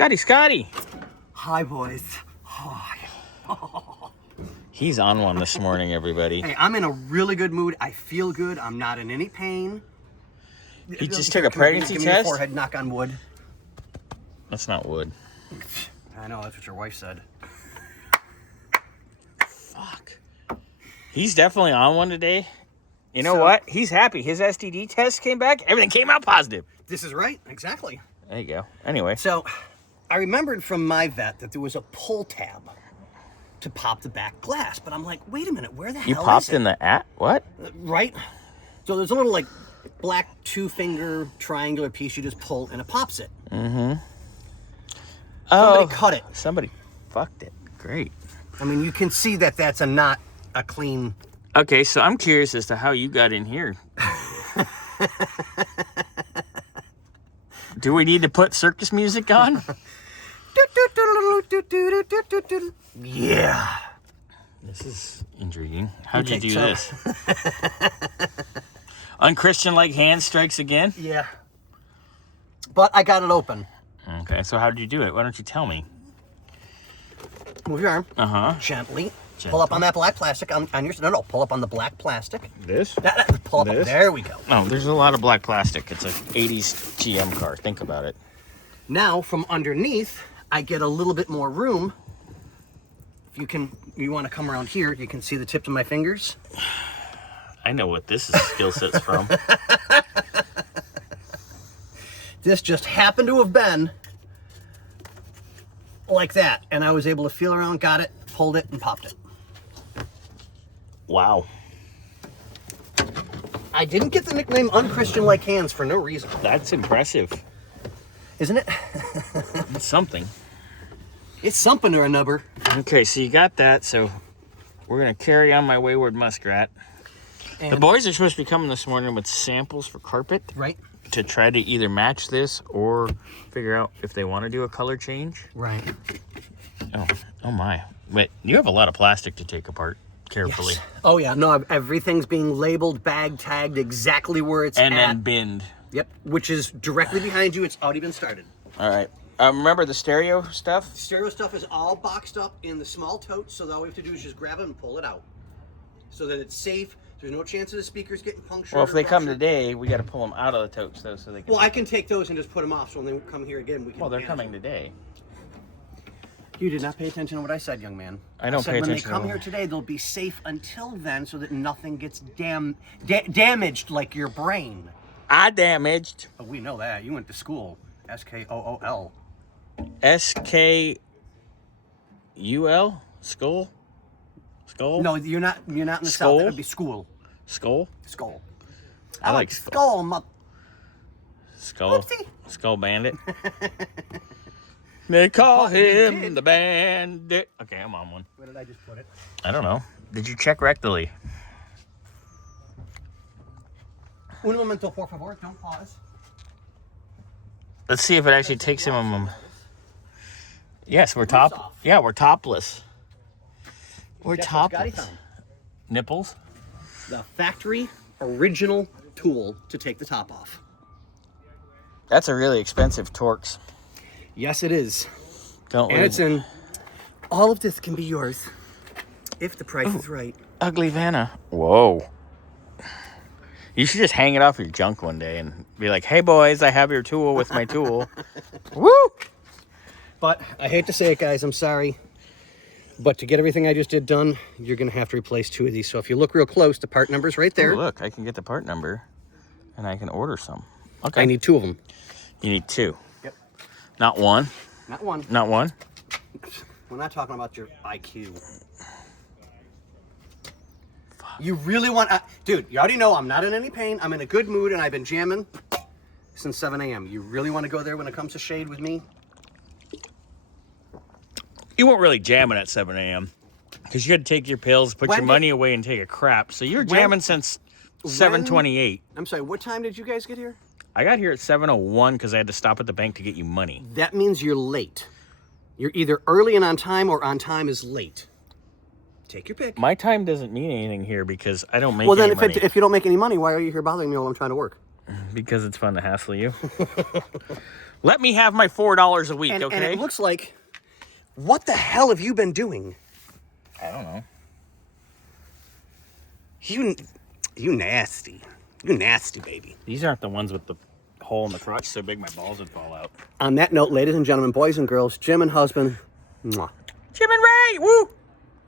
Scotty. Hi, boys. Hi. He's on one this morning, everybody. Hey, I'm in a really good mood. I feel good. I'm not in any pain. He just took a pregnancy Give me your test? forehead, knock on wood. That's not wood. I know, that's what your wife said. Fuck. He's definitely on one today. You know what? He's happy. His STD test came back. Everything came out positive. This is right. Exactly. There you go. Anyway. So, I remembered from my vet that there was a pull tab to pop the back glass. But I'm like, wait a minute, where the hell You is popped it? in the what? Right? So there's a little, like, black two-finger triangular piece you just pull, and it pops it. Mm-hmm. Somebody cut it. Somebody fucked it. Great. I mean, you can see that that's not a clean... Okay, so I'm curious as to how you got in here. Do we need to put circus music on? Yeah. This is intriguing. How'd you Okay, do so- this? Unchristian-like hand strikes again? Yeah. But I got it open. Okay, so how did you do it? Why don't you tell me? Move your arm. Uh-huh. Gently. Pull up on that black plastic on your... No, pull up on the black plastic. This? Pull up. This? There we go. Oh, there's a lot of black plastic. It's an 80s GM car. Think about it. Now, from underneath, I get a little bit more room. If you want to come around here, you can see the tips of my fingers. I know what this skill set's from. This just happened to have been like that. And I was able to feel around, got it, pulled it, and popped it. Wow. I didn't get the nickname Unchristian-like hands for no reason. That's impressive. Isn't it? It's something. It's something or another. Okay, so you got that, so we're going to carry on my wayward muskrat. And The boys are supposed to be coming this morning with samples for carpet. Right. To try to either match this or figure out if they want to do a color change. Right. Oh my. But you have a lot of plastic to take apart carefully. Yes. Oh, yeah. No, everything's being labeled, bag tagged exactly where it's And at. then binned. Yep. Which is directly behind you. It's already been started. All right. Remember the stereo stuff? Stereo stuff is all boxed up in the small totes, so all we have to do is just grab it and pull it out. So that it's safe. There's no chance of the speakers getting punctured. Well, if they come ruptured. today, we got to pull them out of the totes, though, so they can... Well, I can take those and just put them off, so when they come here again, we can... Well, they're manage coming them. today. You did not pay attention to what I said, young man. I don't said pay when they attention come to here what- today, they'll be safe until then, so that nothing gets damaged like your brain. I damaged. Oh, we know that. You went to school. SKOOL. S-K-U-L? Skull? Skull? No, you're not in the Skull? south. That would be school. Skull? Skull. I like skull. Skull. Whoopsie. Skull Bandit. They call But they him did. the Bandit. Okay, I'm on one. Where did I just put it? I don't know. Did you check rectally? Un momento, por favor. Don't pause. Let's see if it actually takes him a moment. Yes, we're off. Yeah, we're topless. We're Guess what Scotty topless. found? Nipples? The factory original tool to take the top off. That's a really expensive Torx. Yes, it is. Don't And we? it's in. All of this can be yours if the price is right. Ugly Vanna. Whoa. You should just hang it off your junk one day and be like, hey boys, I have your tool with my tool. Woo! But I hate to say it, guys. I'm sorry. But to get everything I just did done, you're going to have to replace 2 of these. So if you look real close, the part number's right there. Oh, look, I can get the part number and I can order some. Okay. I need 2 of them. You need 2. Yep. Not one. Not one. Not one. We're not talking about your IQ. You really want... dude, you already know I'm not in any pain. I'm in a good mood, and I've been jamming since 7 a.m. You really want to go there when it comes to shade with me? You weren't really jamming at 7 a.m. because you had to take your pills, put When your did- money away, and take a crap. So you're When- jamming since 7:28. I'm sorry, what time did you guys get here? I got here at 7:01 because I had to stop at the bank to get you money. That means you're late. You're either early and on time, or on time is late. Take your pick. My time doesn't mean anything here because I don't make Well, then any money. if you don't make any money, why are you here bothering me while I'm trying to work? Because it's fun to hassle you. Let me have my $4 a week, And okay? it looks like, what the hell have you been doing? I don't know. You nasty. You nasty, baby. These aren't the ones with the hole in the crotch so big my balls would fall out. On that note, ladies and gentlemen, boys and girls, Jim and husband, mwah. Jim and Ray, woo!